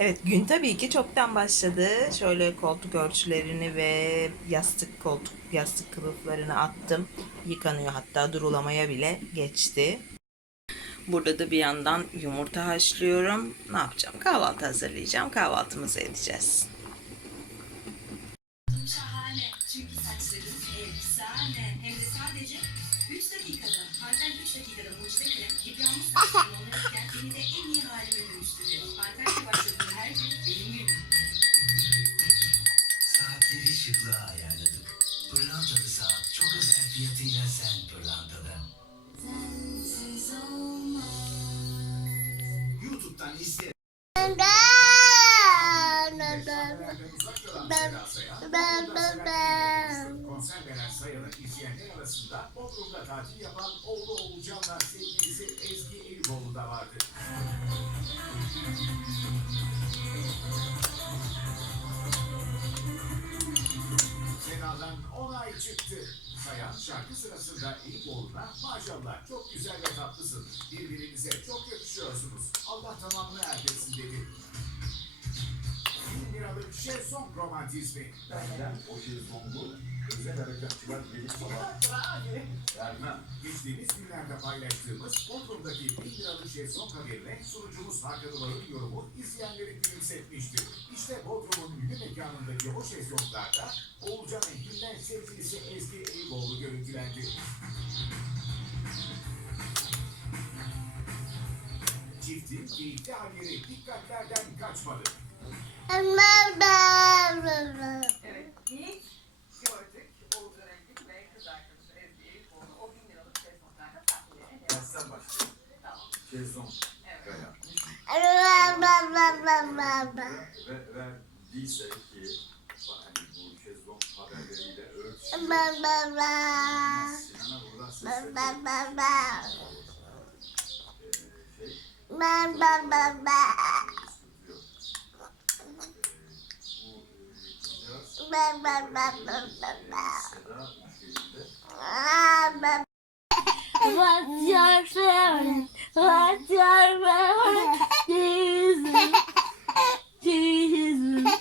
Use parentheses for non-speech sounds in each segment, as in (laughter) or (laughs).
Evet gün tabii ki çoktan başladı. Şöyle koltuk örtülerini ve yastık koltuk yastık kılıflarını attım. Yıkanıyor hatta durulamaya bile geçti. Burada da bir yandan yumurta haşlıyorum. Ne yapacağım? Kahvaltı hazırlayacağım. Kahvaltımızı edeceğiz. Çünkü saçların efsane. Hem de sadece 3 dakikada. Partel 3 dakikada mucize krem yıpranmış saçlarımı onarırken beni de en iyi halime dönüştürüyor. Partel'le başladığım her sayılı izleyenler arasında Bodrum'da tatil yapan oğlu Oğulcan'la sevgilisi Ezgi Eyüboğlu da vardı. Sena'dan 10 ay çıktı. Sayan şarkı sırasında Eyüboğlu'na maşallah çok güzel ve tatlısın. Birbirinize çok yakışıyorsunuz. Allah tamamını erdirsin dedi. Bin liralık şezlong romantizmi. Benden o şezlongu özel harekatçılar gelip sana vermem. Geçtiğimiz günlerde paylaştığımız Bodrum'daki 1000 liralık şezlong haberine sunucumuz Hakan Ular'ın yorumu izleyenleri gülümsetmişti. İşte Bodrum'un ünlü mekanındaki o şezlonglarda Oğulcan Engin'den sevgilisi Ezgi Eyüboğlu görüntülendi. Çiftin keyifli halleri dikkatlerden kaçmadı. Şezlong Evet. Ve verdiyse ki hani bu şezlong haberleriyle örtüşüyor. Sinan'a buradan. Ee, şey, What's your favorite? What's your favorite? Jesus. Jesus.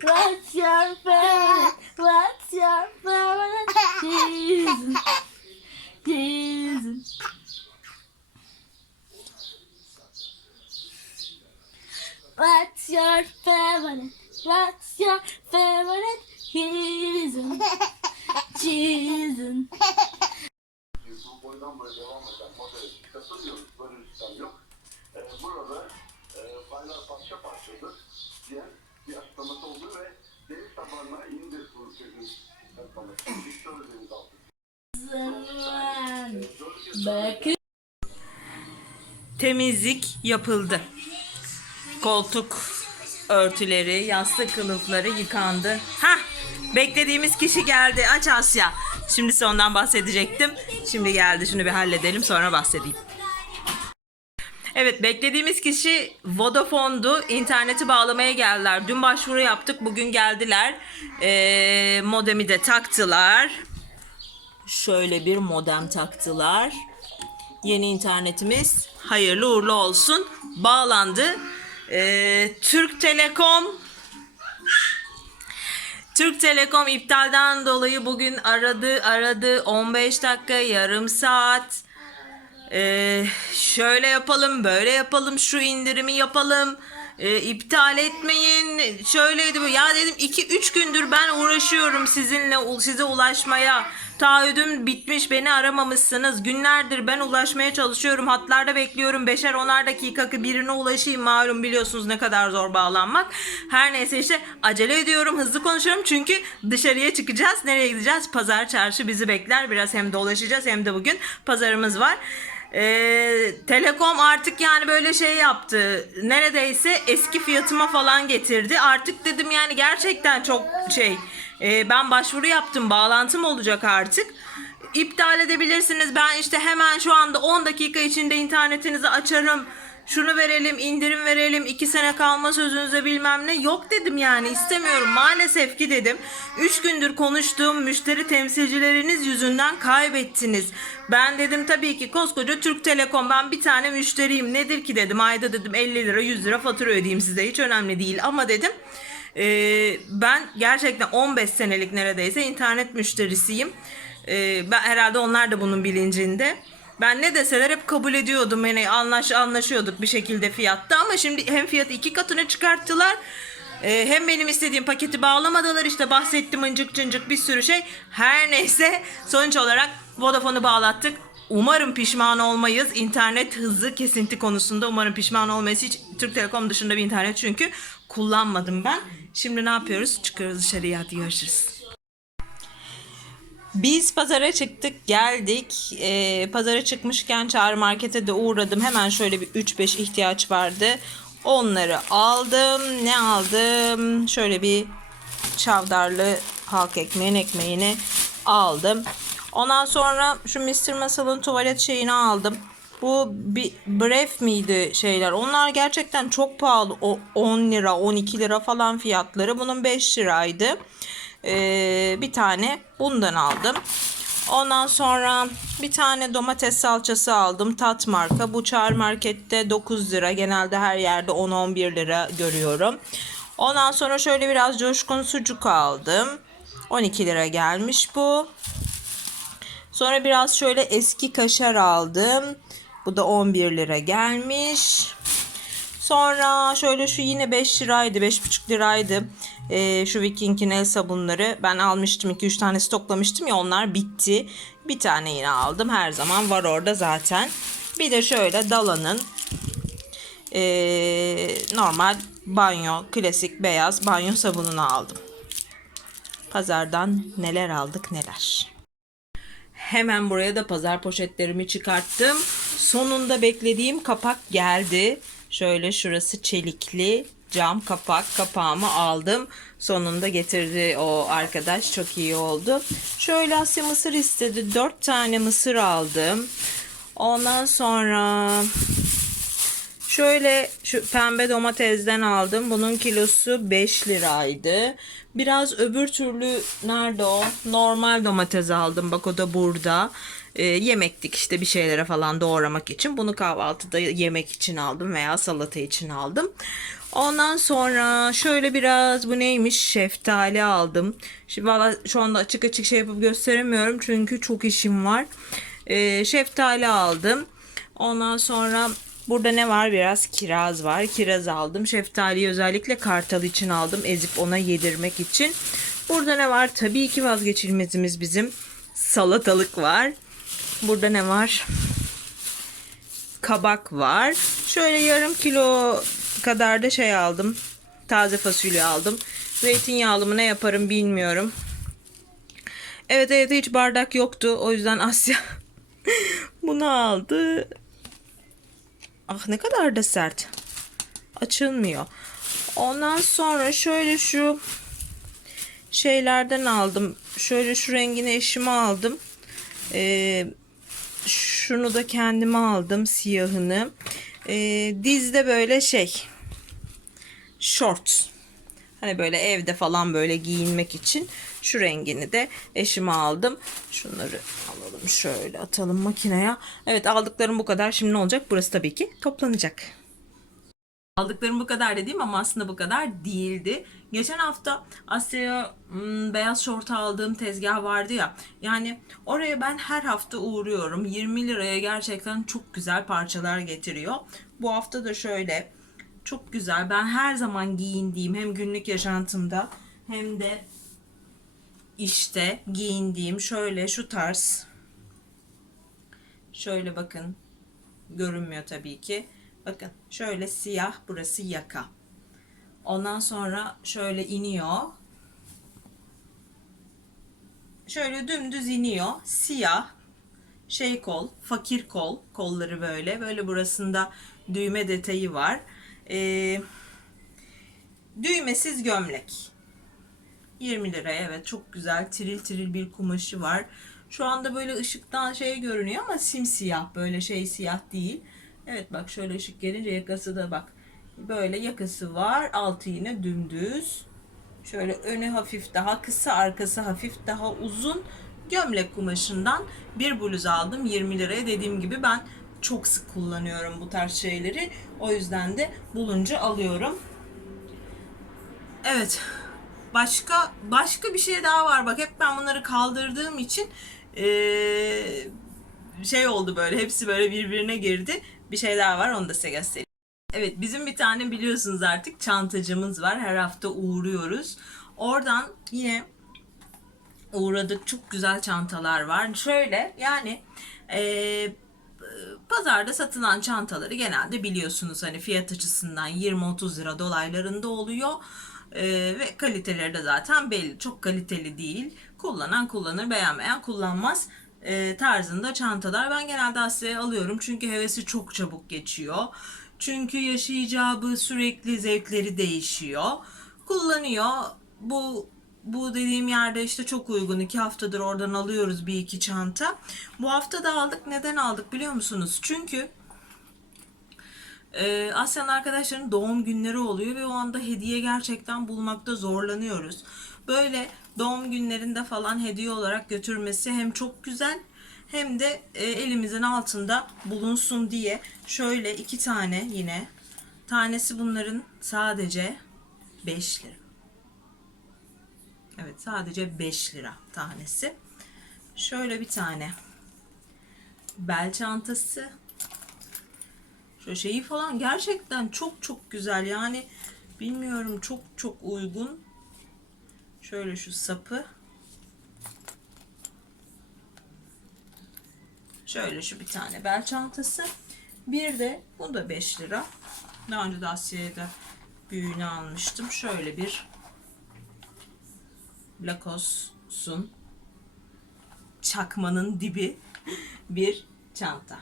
What's your favorite? What's your favorite? Jesus. Jesus. What's your favorite? What's your favorite? Jesus. Jesus. YouTube boydan boya devam eden modele katılmıyoruz. Böyle bir sistem yok. Ee, burada e, faylar parça parçadır diye bir açıklaması oldu ve deniz tabanına indir bu sözün açıklaması. Victoria deniz altı. Bakın. Temizlik yapıldı. Koltuk örtüleri, yastık kılıfları yıkandı. Ha, beklediğimiz kişi geldi. Aç Asya. Şimdi ondan bahsedecektim. Şimdi geldi. Şunu bir halledelim sonra bahsedeyim. Evet beklediğimiz kişi Vodafone'du. İnterneti bağlamaya geldiler. Dün başvuru yaptık. Bugün geldiler. Ee, modemi de taktılar. Şöyle bir modem taktılar. Yeni internetimiz hayırlı uğurlu olsun. Bağlandı. Ee, Türk Telekom. Türk Telekom iptalden dolayı bugün aradı aradı. 15 dakika yarım saat. Ee, şöyle yapalım böyle yapalım şu indirimi yapalım. Ee, iptal etmeyin. Şöyleydi ya dedim 2-3 gündür ben uğraşıyorum sizinle size ulaşmaya taahhüdüm bitmiş beni aramamışsınız. Günlerdir ben ulaşmaya çalışıyorum hatlarda bekliyorum. Beşer onar dakika birine ulaşayım. Malum biliyorsunuz ne kadar zor bağlanmak. Her neyse işte acele ediyorum hızlı konuşuyorum. Çünkü dışarıya çıkacağız nereye gideceğiz? Pazar çarşı bizi bekler. Biraz hem dolaşacağız hem de bugün pazarımız var. Ee, Telekom artık yani böyle şey yaptı. Neredeyse eski fiyatıma falan getirdi. Artık dedim yani gerçekten çok şey. Ee, ben başvuru yaptım. Bağlantım olacak artık. İptal edebilirsiniz. Ben işte hemen şu anda 10 dakika içinde internetinizi açarım. şunu verelim, indirim verelim, iki sene kalma sözünüze bilmem ne. Yok dedim yani istemiyorum. Maalesef ki dedim. Üç gündür konuştuğum müşteri temsilcileriniz yüzünden kaybettiniz. Ben dedim tabii ki koskoca Türk Telekom ben bir tane müşteriyim. Nedir ki dedim. Ayda dedim 50 lira 100 lira fatura ödeyeyim size. Hiç önemli değil ama dedim. Ee, ben gerçekten 15 senelik neredeyse internet müşterisiyim. Ee, ben herhalde onlar da bunun bilincinde. Ben ne deseler hep kabul ediyordum. Yani anlaş anlaşıyorduk bir şekilde fiyatta ama şimdi hem fiyatı iki katına çıkarttılar. ee, hem benim istediğim paketi bağlamadılar işte bahsettim incik cincik bir sürü şey. Her neyse sonuç olarak Vodafone'u bağlattık. Umarım pişman olmayız. İnternet hızı kesinti konusunda umarım pişman olmayız. Hiç Türk Telekom dışında bir internet çünkü kullanmadım ben. Şimdi ne yapıyoruz? Çıkıyoruz dışarıya hadi görüşürüz. Biz pazara çıktık geldik. Ee, pazara çıkmışken Çağrı Market'e de uğradım. Hemen şöyle bir 3-5 ihtiyaç vardı. Onları aldım. Ne aldım? Şöyle bir çavdarlı halk ekmeğin ekmeğini aldım. Ondan sonra şu Mr. Masal'ın tuvalet şeyini aldım. Bu bir bref miydi şeyler? Onlar gerçekten çok pahalı. O 10 lira, 12 lira falan fiyatları. Bunun 5 liraydı. Ee, bir tane bundan aldım. Ondan sonra bir tane domates salçası aldım. Tat marka. Bu çağrı markette 9 lira. Genelde her yerde 10-11 lira görüyorum. Ondan sonra şöyle biraz coşkun sucuk aldım. 12 lira gelmiş bu. Sonra biraz şöyle eski kaşar aldım. Bu da 11 lira gelmiş. Sonra şöyle şu yine 5 liraydı, 5,5 liraydı. Ee, şu Viking'in el sabunları. Ben almıştım 2-3 tane stoklamıştım ya onlar bitti. Bir tane yine aldım. Her zaman var orada zaten. Bir de şöyle Dala'nın ee, normal banyo, klasik beyaz banyo sabununu aldım. Pazardan neler aldık neler. Hemen buraya da pazar poşetlerimi çıkarttım. Sonunda beklediğim kapak geldi. Şöyle şurası çelikli cam kapak. Kapağımı aldım. Sonunda getirdi o arkadaş. Çok iyi oldu. Şöyle Asya mısır istedi. 4 tane mısır aldım. Ondan sonra Şöyle şu pembe domatesden aldım. Bunun kilosu 5 liraydı. Biraz öbür türlü nerede o? Normal domates aldım. Bak o da burada. Ee, yemektik işte bir şeylere falan doğramak için. Bunu kahvaltıda yemek için aldım veya salata için aldım. Ondan sonra şöyle biraz bu neymiş şeftali aldım. Şimdi valla şu anda açık açık şey yapıp gösteremiyorum çünkü çok işim var. Ee, şeftali aldım. Ondan sonra burada ne var? Biraz kiraz var. Kiraz aldım. Şeftaliyi özellikle kartal için aldım. Ezip ona yedirmek için. Burada ne var? Tabii ki vazgeçilmezimiz bizim salatalık var. Burada ne var? Kabak var. Şöyle yarım kilo kadar da şey aldım. Taze fasulye aldım. Zeytinyağlı mı ne yaparım bilmiyorum. Evet evde hiç bardak yoktu. O yüzden Asya (laughs) bunu aldı. Ah ne kadar da sert. Açılmıyor. Ondan sonra şöyle şu şeylerden aldım. Şöyle şu rengini eşime aldım. Ee, şunu da kendime aldım siyahını. Ee, dizde böyle şey short. Hani böyle evde falan böyle giyinmek için şu rengini de eşime aldım. Şunları alalım şöyle atalım makineye. Evet aldıklarım bu kadar. Şimdi ne olacak? Burası tabii ki toplanacak. Aldıklarım bu kadar dediğim ama aslında bu kadar değildi. Geçen hafta Asya'ya beyaz şort aldığım tezgah vardı ya. Yani oraya ben her hafta uğruyorum. 20 liraya gerçekten çok güzel parçalar getiriyor. Bu hafta da şöyle çok güzel. Ben her zaman giyindiğim hem günlük yaşantımda hem de işte giyindiğim şöyle şu tarz şöyle bakın görünmüyor tabii ki. Bakın şöyle siyah burası yaka. Ondan sonra şöyle iniyor. Şöyle dümdüz iniyor. Siyah şey kol, fakir kol, kolları böyle. Böyle burasında düğme detayı var. Ee, düğmesiz gömlek. 20 liraya evet çok güzel tiril tiril bir kumaşı var. Şu anda böyle ışıktan şey görünüyor ama simsiyah böyle şey siyah değil. Evet bak şöyle ışık gelince yakası da bak. Böyle yakası var. Altı yine dümdüz. Şöyle önü hafif daha kısa, arkası hafif daha uzun. Gömlek kumaşından bir bluz aldım 20 liraya. Dediğim gibi ben çok sık kullanıyorum bu tarz şeyleri. O yüzden de bulunca alıyorum. Evet. Başka başka bir şey daha var. Bak hep ben bunları kaldırdığım için eee, şey oldu böyle. Hepsi böyle birbirine girdi. Bir şey daha var. Onu da size göstereyim. Evet bizim bir tane biliyorsunuz artık çantacımız var. Her hafta uğruyoruz. Oradan yine uğradık. Çok güzel çantalar var. Şöyle yani eee, pazarda satılan çantaları genelde biliyorsunuz hani fiyat açısından 20-30 lira dolaylarında oluyor. Eee, ve kaliteleri de zaten belli. Çok kaliteli değil. Kullanan kullanır, beğenmeyen kullanmaz eee, tarzında çantalar. Ben genelde Asya'ya alıyorum çünkü hevesi çok çabuk geçiyor. Çünkü yaşayacağı bu sürekli zevkleri değişiyor. Kullanıyor. Bu bu dediğim yerde işte çok uygun. iki haftadır oradan alıyoruz bir iki çanta. Bu hafta da aldık. Neden aldık biliyor musunuz? Çünkü e, Asya'nın arkadaşlarının doğum günleri oluyor ve o anda hediye gerçekten bulmakta zorlanıyoruz. Böyle doğum günlerinde falan hediye olarak götürmesi hem çok güzel hem de e, elimizin altında bulunsun diye şöyle iki tane yine tanesi bunların sadece 5 lira. Evet sadece 5 lira tanesi. Şöyle bir tane bel çantası. Şu şeyi falan gerçekten çok çok güzel. Yani bilmiyorum çok çok uygun. Şöyle şu sapı. Şöyle şu bir tane bel çantası. Bir de bu da 5 lira. Daha önce de Asya'ya da büyüğünü almıştım. Şöyle bir Lacoste'un çakmanın dibi (laughs) bir çanta.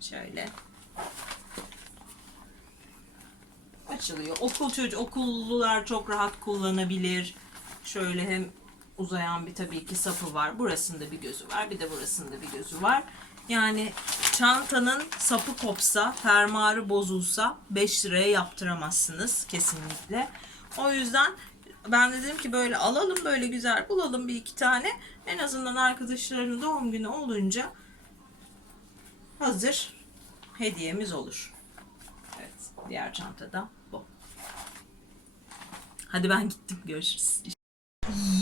Şöyle. Açılıyor. Okul çocuğu, okullular çok rahat kullanabilir. Şöyle hem uzayan bir tabii ki sapı var. Burasında bir gözü var. Bir de burasında bir gözü var. Yani çantanın sapı kopsa, fermuarı bozulsa 5 liraya yaptıramazsınız kesinlikle. O yüzden ben de dedim ki böyle alalım böyle güzel bulalım bir iki tane. En azından arkadaşlarının doğum günü olunca hazır hediyemiz olur. Evet diğer çantada. Hadi ben gittim görüşürüz.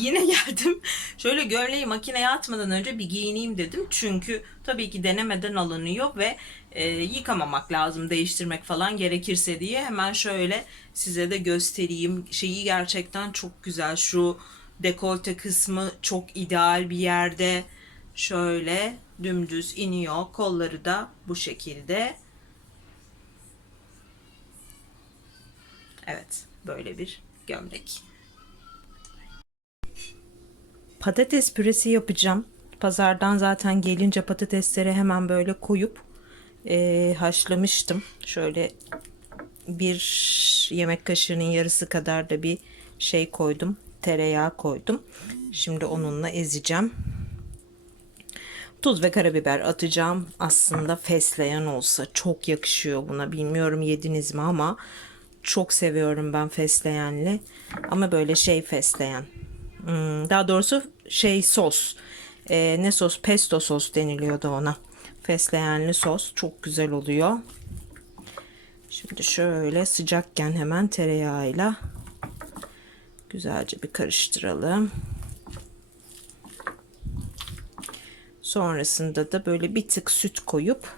Yine geldim. Şöyle gömleği makineye atmadan önce bir giyineyim dedim. Çünkü tabii ki denemeden alınıyor ve e, yıkamamak lazım, değiştirmek falan gerekirse diye hemen şöyle size de göstereyim. Şeyi gerçekten çok güzel. Şu dekolte kısmı çok ideal bir yerde. Şöyle dümdüz iniyor. Kolları da bu şekilde. Evet, böyle bir gömlek. Patates püresi yapacağım. Pazardan zaten gelince patatesleri hemen böyle koyup eee, haşlamıştım. Şöyle bir yemek kaşığının yarısı kadar da bir şey koydum. Tereyağı koydum. Şimdi onunla ezeceğim. Tuz ve karabiber atacağım. Aslında fesleğen olsa çok yakışıyor buna. Bilmiyorum yediniz mi ama çok seviyorum ben fesleğenli. Ama böyle şey fesleğen. Hmm, daha doğrusu şey sos. Ee, ne sos? Pesto sos deniliyordu ona. Fesleğenli sos çok güzel oluyor. Şimdi şöyle sıcakken hemen tereyağıyla güzelce bir karıştıralım. Sonrasında da böyle bir tık süt koyup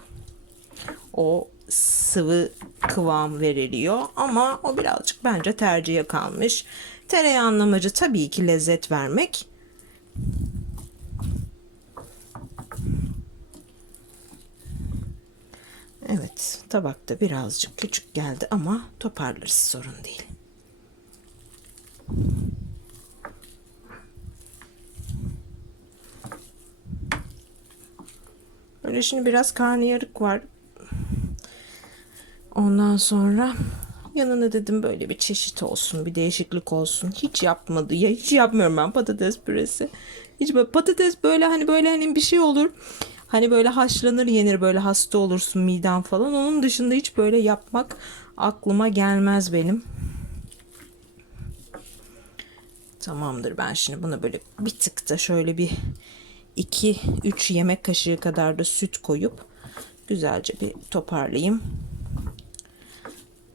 o sıvı kıvam veriliyor ama o birazcık bence tercihe kalmış. Tereyağının amacı tabii ki lezzet vermek. Evet, tabakta birazcık küçük geldi ama toparlarız sorun değil. Böyle şimdi biraz karnıyarık var. Ondan sonra yanına dedim böyle bir çeşit olsun, bir değişiklik olsun. Hiç yapmadı. Ya hiç yapmıyorum ben patates püresi. Hiç böyle patates böyle hani böyle hani bir şey olur. Hani böyle haşlanır yenir böyle hasta olursun miden falan. Onun dışında hiç böyle yapmak aklıma gelmez benim. Tamamdır ben şimdi bunu böyle bir tık da şöyle bir 2-3 yemek kaşığı kadar da süt koyup güzelce bir toparlayayım.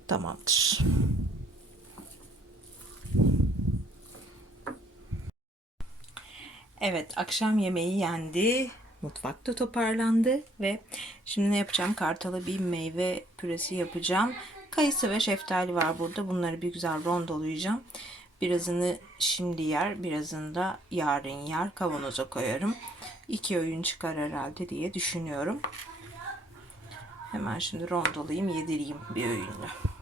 Tamamdır. Evet, akşam yemeği yendi. Mutfakta toparlandı ve şimdi ne yapacağım? Kartala bir meyve püresi yapacağım. Kayısı ve şeftali var burada. Bunları bir güzel rondolayacağım. Birazını şimdi yer, birazını da yarın yer. Kavanoza koyarım. İki öğün çıkar herhalde diye düşünüyorum. Hemen şimdi rondolayayım, yedireyim bir öğünle.